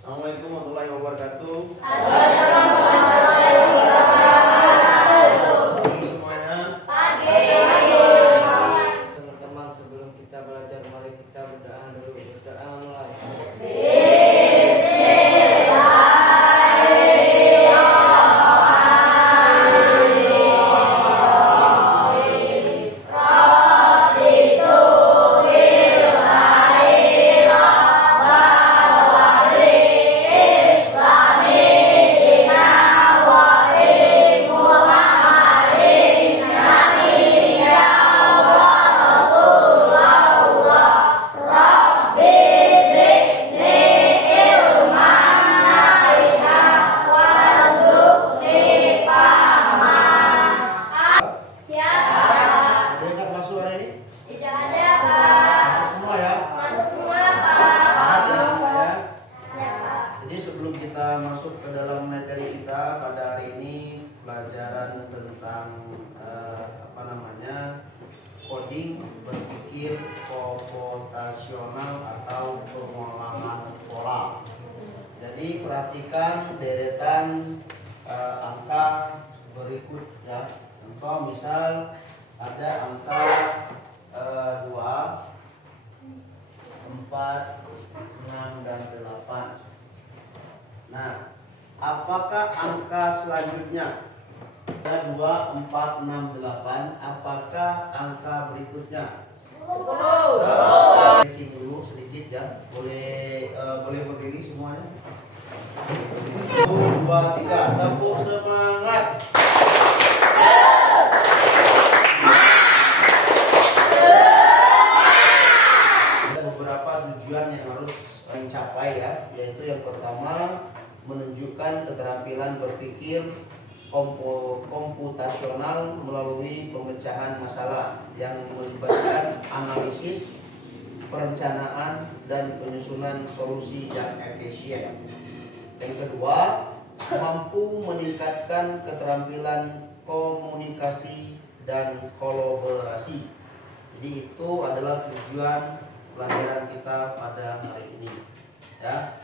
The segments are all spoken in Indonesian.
Assalamualaikum warahmatullahi wabarakatuh. Pagi semuanya. Teman-teman, sebelum kita belajar, mari kita berdoa dulu. Berdoa mulai. Ada yang nggak masuk hari ini? Masuk semua ya. Sehat ya semua ya. Jadi sebelum kita masuk ke dalam materi kita pada hari ini, pelajaran tentang coding berpikir komputasional atau pengolahan pola. Jadi perhatikan deretan angka berikut ya. Contoh misal ada angka 2, 4, 6 dan 8. Nah, apakah angka selanjutnya? Ada 2, 4, 6, 8. Apakah angka berikutnya? 10. Checking dulu sedikit ya. Boleh berdiri semuanya. 1, 2, 3. Tepuk semangat. Ada beberapa tujuan yang harus dicapai ya, yaitu yang pertama menunjukkan keterampilan berpikir komputasional melalui pemecahan masalah yang melibatkan analisis, perencanaan, dan penyusunan solusi yang efisien. Yang kedua, mampu meningkatkan keterampilan komunikasi dan kolaborasi. Jadi itu adalah tujuan pelajaran kita pada hari ini. Ya,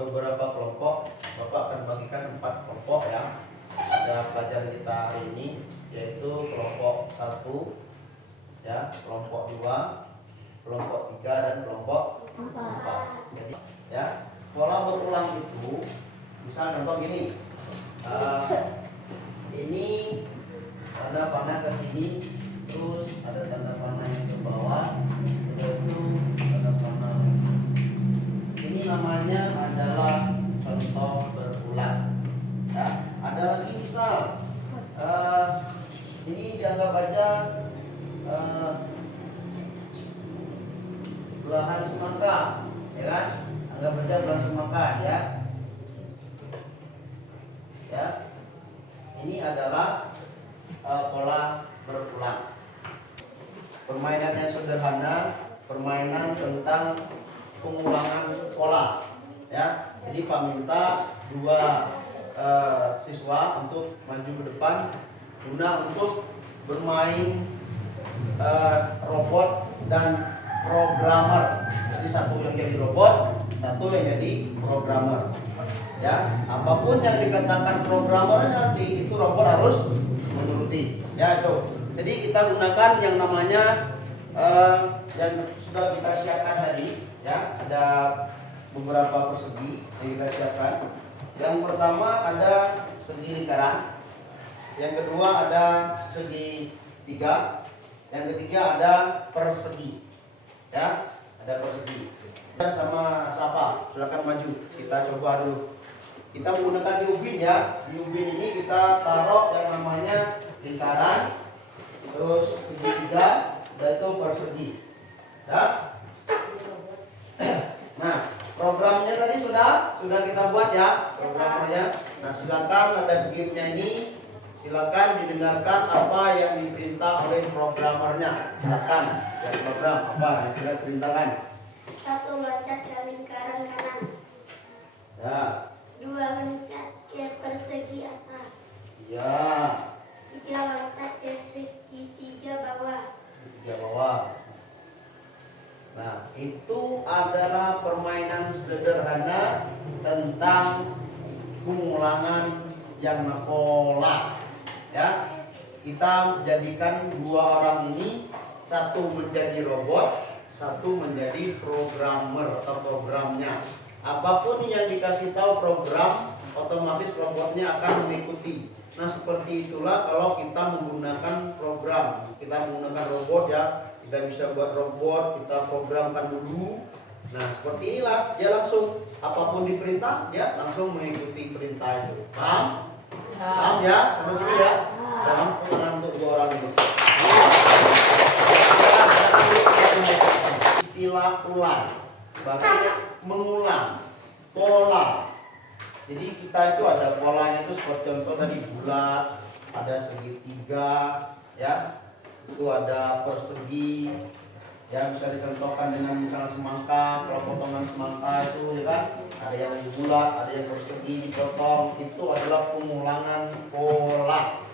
beberapa kelompok, Bapak akan bagikan 4 kelompok ya. Ada pelajaran kita hari ini, yaitu kelompok 1, ya, kelompok 2, kelompok 3 dan kelompok 4. Jadi, ya, pola berulang itu, misal contoh gini, ini ada panah ke sini, terus ada tanda panah yang ke bawah, itu tanda panah. Ini namanya adalah contoh berulang. Ya, ada lagi misal ini dianggap aja belahan semangka, ya kan? Anggap aja belahan semangka ya. Ya, ini adalah pola berulang. Permainannya sederhana, permainan tentang pengulangan pola. Ya, jadi Pak minta 2 siswa untuk maju ke depan guna untuk bermain robot dan programmer. Jadi satu yang jadi robot, satu yang jadi programmer. Ya, apapun yang dikatakan programmer nanti itu robot harus menuruti. Ya itu. Jadi kita gunakan yang namanya yang sudah kita siapkan tadi. Ya, ada beberapa persegi yang kita siapkan. Yang pertama ada segi lingkaran, yang kedua ada segi 3, yang ketiga ada persegi. Ya, ada persegi. Sama siapa? Silakan maju. Kita coba dulu. Kita menggunakan diubin ya. Di ubin ini kita taruh yang namanya lingkaran, terus segitiga, dan itu persegi. Ya. Nah, programnya tadi sudah kita buat ya, programnya. Nah, silakan ada gamenya ini, silakan didengarkan apa yang diperintah oleh programmernya. Silakan yang program apa yang sudah diperintahkan. 1. Loncat ke lingkaran kanan. Ya. 2. Loncat ke persegi atas. Ya. 3. Loncat ke segitiga bawah. Segitiga bawah. Nah, itu adalah permainan sederhana. sederhana tentang pengulangan yang pola. Ya, kita jadikan dua orang ini, satu menjadi robot, satu menjadi programmer atau programnya. Apapun yang dikasih tahu program, otomatis robotnya akan mengikuti. Nah, seperti itulah kalau kita menggunakan program, kita menggunakan robot ya, kita bisa buat robot, kita programkan dulu. Nah, seperti inilah dia langsung apapun diperintah, dia langsung mengikuti perintah itu. Paham? Paham ya? Sampai sini ya. Dalam pengenalan untuk dua orang itu. Istilah ulang, berarti mengulang, pola. Jadi kita itu ada polanya itu seperti contoh tadi bulat, ada segitiga, ya, itu ada persegi, ya bisa dicontohkan dengan misalnya semangka, kalau potongan semangka itu, ya kan, ada yang bulat, ada yang persegi dipotong, itu adalah pengulangan pola.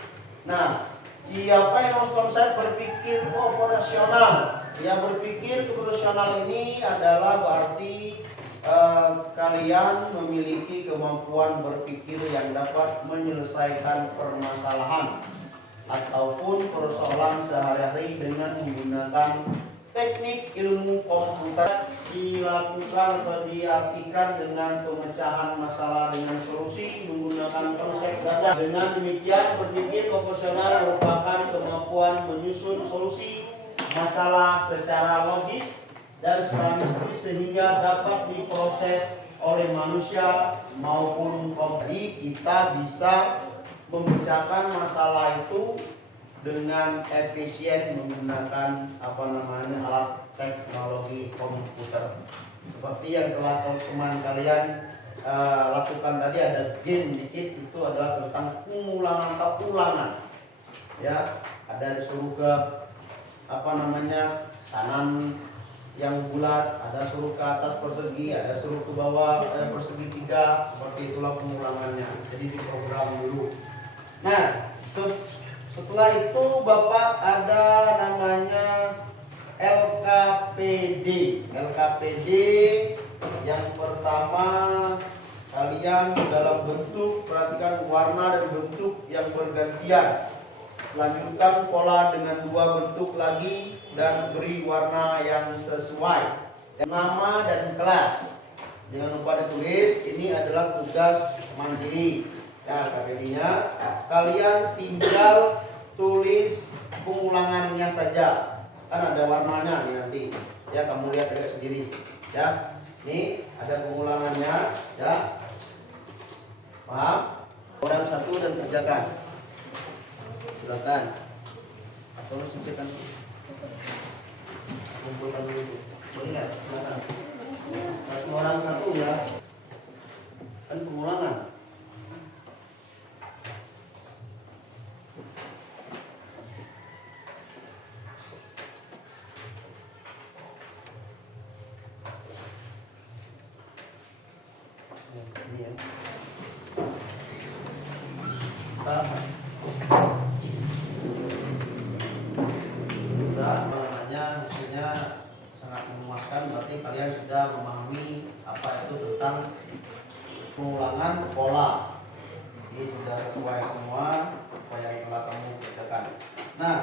Nah, siapa yang harus konsep berpikir operasional? Yang berpikir operasional ini adalah berarti kalian memiliki kemampuan berpikir yang dapat menyelesaikan permasalahan ataupun persoalan sehari-hari dengan menggunakan teknik ilmu komputer, dilakukan atau diartikan dengan pemecahan masalah dengan solusi menggunakan konsep dasar. Dengan demikian, berpikir operasional merupakan kemampuan menyusun solusi masalah secara logis dan strategis sehingga dapat diproses oleh manusia maupun komputer. Kita bisa memecahkan masalah itu dengan efisien menggunakan alat teknologi komputer. Seperti yang telah teman kalian lakukan tadi, ada game dikit, itu adalah tentang pengulangan atau ulangan. Ya, ada disuruh ke kanan yang bulat, ada suruh ke atas persegi, ada suruh ke bawah persegi tiga, seperti itulah pengulangannya. Jadi diprogram dulu. Nah, setelah itu Bapak ada namanya LKPD. LKPD yang pertama, kalian dalam bentuk, perhatikan warna dan bentuk yang bergantian. Lanjutkan pola dengan dua bentuk lagi dan beri warna yang sesuai. Nama dan kelas. Jangan lupa ditulis, ini adalah tugas mandiri. Nah, KPD-nya kalian tinggal tulis pengulangannya saja. Kan ada warnanya nih nanti. Ya, kamu lihat juga sendiri. Ya. Ini ada pengulangannya, ya. Paham? Orang satu dan kerjakan. Silakan. Atau singkirkan. Kumpulkan dulu. Boleh enggak? Silakan. Satu orang satu ya. Kan pengulangan. Ini ya. Sudah makanya hasilnya sangat memuaskan, berarti kalian sudah memahami apa itu tentang pengulangan pola. Jadi sudah sesuai semua apa yang telah kamu kerjakan. Nah,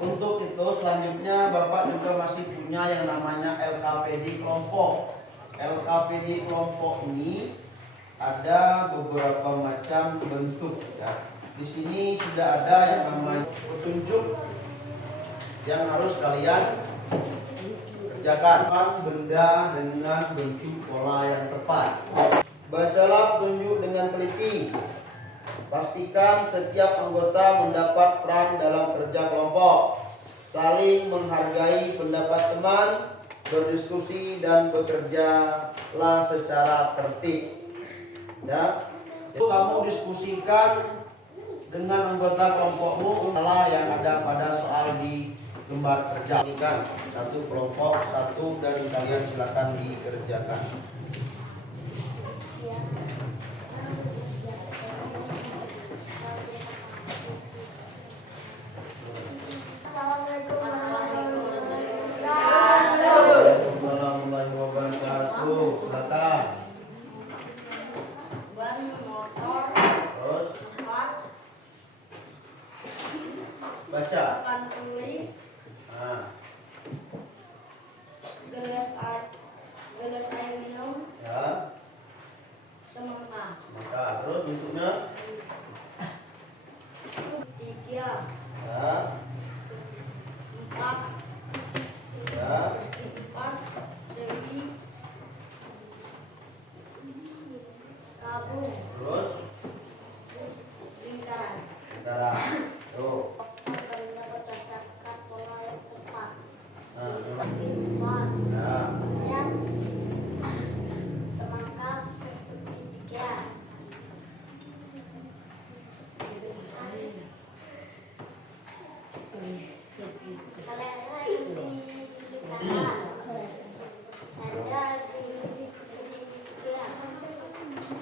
untuk itu selanjutnya Bapak juga masih punya yang namanya LKPD kelompok. LKPD kelompok ini ada beberapa macam bentuk ya. Di sini sudah ada yang namanya petunjuk yang harus kalian kerjakan. Benda dengan bentuk pola yang tepat. Bacalah petunjuk dengan teliti. Pastikan setiap anggota mendapat peran dalam kerja kelompok. Saling menghargai pendapat teman, berdiskusi dan bekerjalah secara tertib. Ya, itu kamu diskusikan dengan anggota kelompokmu masalah yang ada pada soal di lembar kerja. Kan satu kelompok satu dan kalian silakan dikerjakan. Assalamualaikum warahmatullahi wabarakatuh. Silakan. tabung, terus lingkaran. darah. Tuh. Apabila berdasarkan pola yang tepat. Nah, Lingkaran. nah. Jam. Semangka persegi 3. Kalender yang dikatakan ada di sisi 3.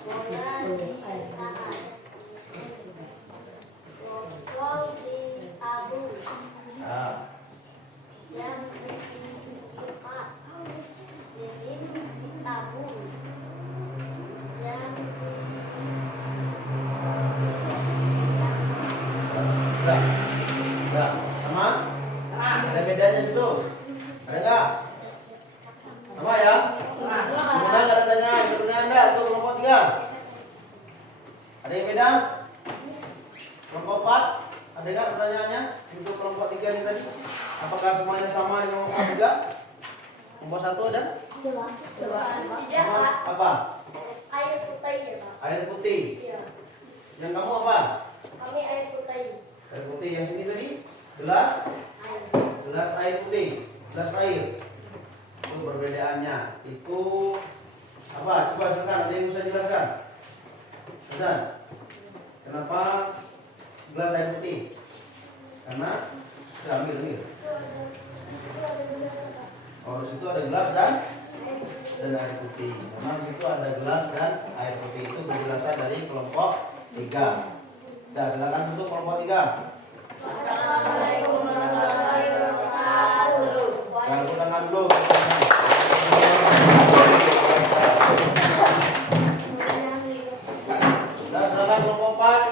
Bola dikatakan botol di tabung. Nah. Jam di sisi 4. Lilin di tabung. Jam di Udah. Udah. Sama? Ada bedanya itu? Ada nggak? Sama ya? Gimana nggak ada tanya? Sebenarnya Anda untuk kelompok 3. Ada yang beda? Kelompok 4? Ada nggak pertanyaannya untuk kelompok 3 ini tadi? Apakah semuanya sama dengan kelompok 3? Kelompok 1 ada? Coba. Tidak, Sama Pak. apa? Air putih ya, Pak. Air putih. Iya. Yang kamu apa? Kami air putih. Air putih. Yang sini tadi? Gelas? Air. Gelas air putih. Gelas air. Itu perbedaannya. Itu apa? Coba silakan. Ada yang bisa jelaskan? Hasan, kenapa gelas air putih? Karena ya, ambil. Itu ada gelas, Pak. Oh, di situ ada gelas dan air putih. Karena di situ ada gelas dan air putih. Itu penjelasan dari kelompok 3. Nah, silakan untuk kelompok 3. Assalamualaikum warahmatullahi wabarakatuh. Jangan lupa tangan dulu. Nah, silakan kelompok 4.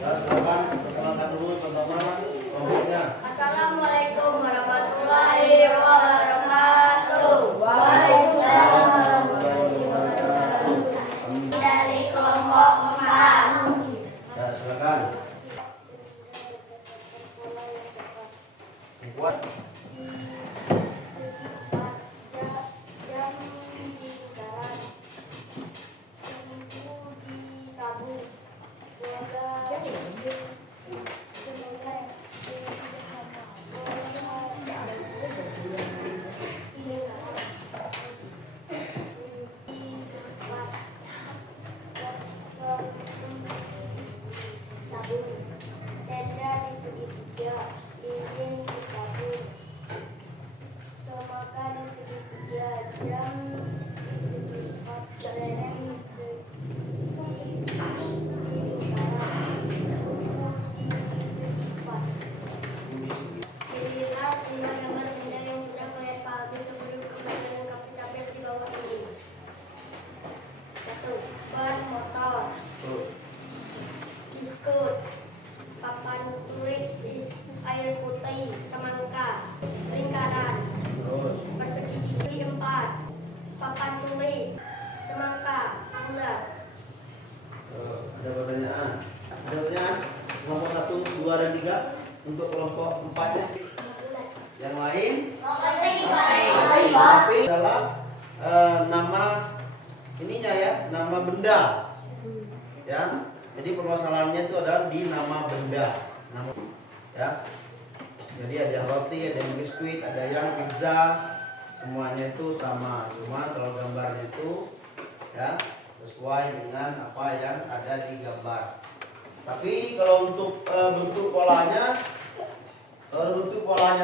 Nah, silakan perkenalkan dulu teman-teman kelompoknya. Assalamualaikum warahmatullahi wabarakatuh. Dari kelompok 4. Ya, silakan. Kuat. Jam di lingkaran. Lampu di tabung. Bola tabung. Tenda di segitiga. Lilin di tabung. Semangka di segitiga. Jam di segi 4. Kelereng di lingkaran. Pilihlah 5 gambar benda yang sudah melihat Pak Abi sebelum kemudian kami tampil di bawah ini. 1. Ban motor. Tuh. Biskut. Papan tulis air putih. Semangka. Lingkaran. Terus. Persegi gigi 4. Papan tulis. Semangka. Bulat. Ada pertanyaan? Ada pertanyaan? Kelompok 1, 2, dan 3 untuk kelompok 4-nya. Yang lain? Tapi adalah nama ininya ya, nama benda. Ya. Jadi permasalahannya itu adalah di nama benda. Nama, ya. Jadi ada yang roti, ada yang biskuit, ada yang pizza. Semuanya itu sama. Cuma kalau gambarnya itu ya sesuai dengan apa yang ada di gambar. Tapi kalau untuk bentuk polanya,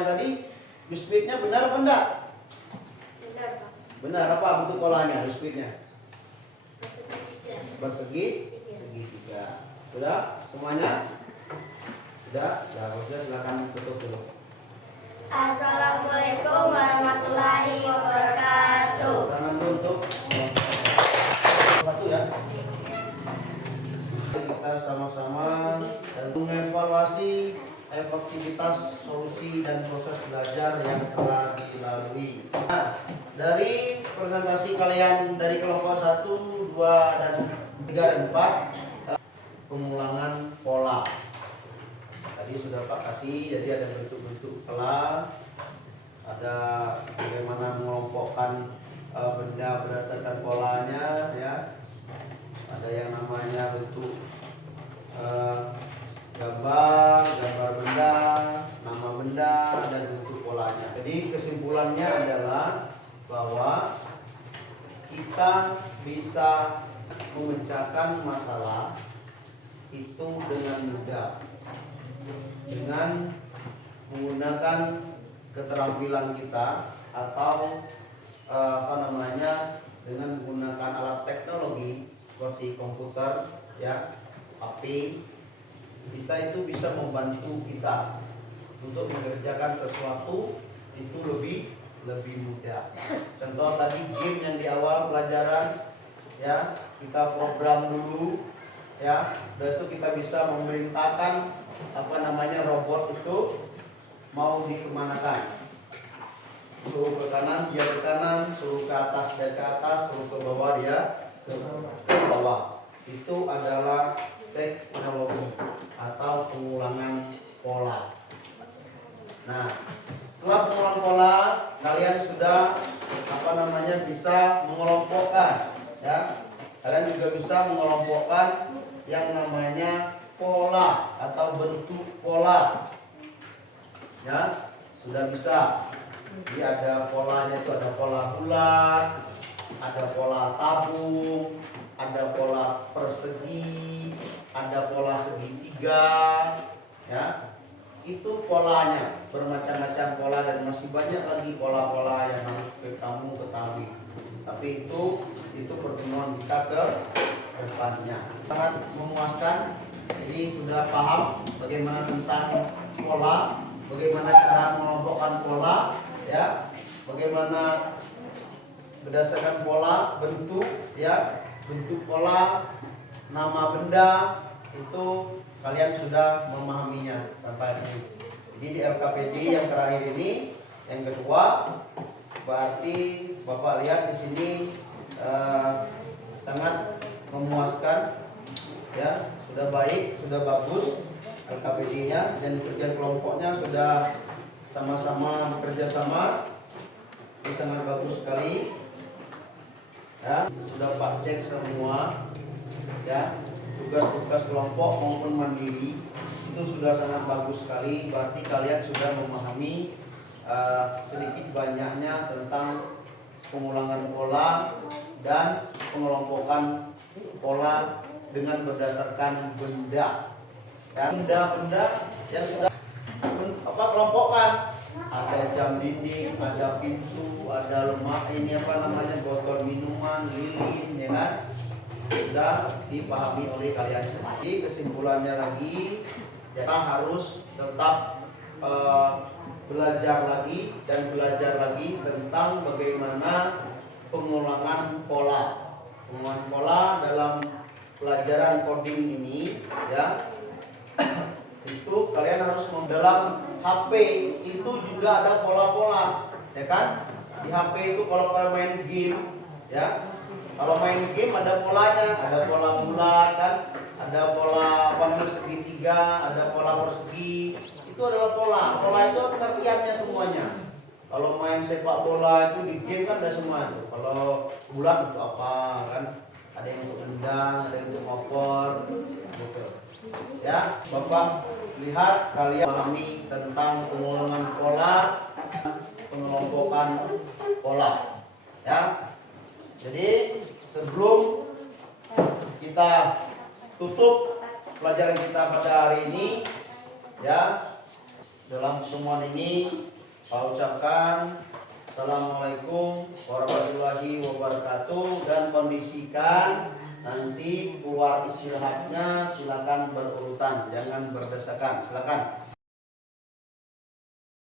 tadi biskuitnya benar apa enggak? Benar, Pak. Benar. Apa bentuk polanya biskuitnya? Persegi 3. Persegi segitiga. Sudah semuanya? Sudah? Ya, sudah, silakan tutup dulu. Assalamualaikum warahmatullahi wabarakatuh. Tangan dulu untuk satu ya. Kita sama-sama dan mengevaluasi efektivitas solusi dan proses belajar yang telah dilalui. Nah, dari presentasi kalian dari kelompok 1, 2, dan 3 dan 4, pengulangan pola. Tadi Tadi sudah Pak kasih, jadi ada bentuk-bentuk pola, ada bagaimana mengelompokkan benda berdasarkan polanya, ya. Ada yang namanya bentuk gambar benda, nama benda, dan bentuk polanya. Jadi kesimpulannya adalah bahwa kita bisa memecahkan masalah itu dengan mudah dengan menggunakan keterampilan kita atau dengan menggunakan alat teknologi seperti komputer, ya, HP. Kita itu bisa membantu kita untuk mengerjakan sesuatu itu lebih mudah. Contoh tadi game yang di awal pelajaran, ya, kita program dulu, ya, dan itu kita bisa memerintahkan robot itu mau dikemanakan. Suruh ke kanan dia ke kanan, suruh ke atas dia ke atas, suruh ke bawah dia ke bawah. Itu adalah teknologi atau pengulangan pola. Nah, setelah pengulangan pola, kalian sudah bisa mengelompokkan, ya. Kalian juga bisa mengelompokkan yang namanya pola atau bentuk pola, ya, sudah bisa. Jadi ada polanya itu, ada pola bulat, ada pola tabung, ada pola persegi, ada pola segitiga, ya. Itu polanya, bermacam-macam pola dan masih banyak lagi pola-pola yang harus kamu ketahui. Tapi itu pertemuan kita ke depannya. Sangat memuaskan. Jadi sudah paham bagaimana tentang pola, bagaimana cara mengelompokkan pola, ya, bagaimana berdasarkan pola bentuk, ya, bentuk pola, nama benda, itu kalian sudah memahaminya sampai ini. Jadi di LKPD yang terakhir ini, yang kedua, berarti Bapak lihat di sini sangat memuaskan, ya, sudah baik, sudah bagus LKPD-nya, dan kerja kelompoknya sudah sama-sama bekerja sama, ini sangat bagus sekali, ya. Sudah Pak cek semua, ya, tugas-tugas kelompok maupun mandiri itu sudah sangat bagus sekali. Berarti kalian sudah memahami sedikit banyaknya tentang pengulangan pola dan pengelompokan pola dengan berdasarkan benda, ya. Benda-benda yang sudah kelompokkan, ada jam dinding, ada pintu, ada botol minuman, lilin, ya kan, sudah dipahami oleh kalian sendiri. Kesimpulannya lagi, kita harus tetap belajar lagi dan belajar lagi tentang bagaimana pengulangan pola. Pengulangan pola dalam pelajaran coding ini, ya, itu kalian harus dalam HP itu juga ada pola-pola, ya kan? Di HP itu kalau kalian main game, ya, kalau main game ada polanya, ada pola bulat, kan? Ada pola segitiga, ada pola persegi. Itu adalah pola. Pola itu pengertiannya semuanya. Kalau main sepak bola itu di game kan ada semua itu. Kalau bulat itu apa, kan? Ada yang untuk tendang, ada yang untuk over, gitu. Ya, Bapak lihat kalian pahami tentang pengulangan pola, pengelompokan pola, ya. Jadi sebelum kita tutup pelajaran kita pada hari ini, ya, dalam pertemuan ini saya ucapkan Assalamualaikum warahmatullahi wabarakatuh, dan kondisikan nanti keluar istirahatnya silakan berurutan, jangan berdesakan, silakan.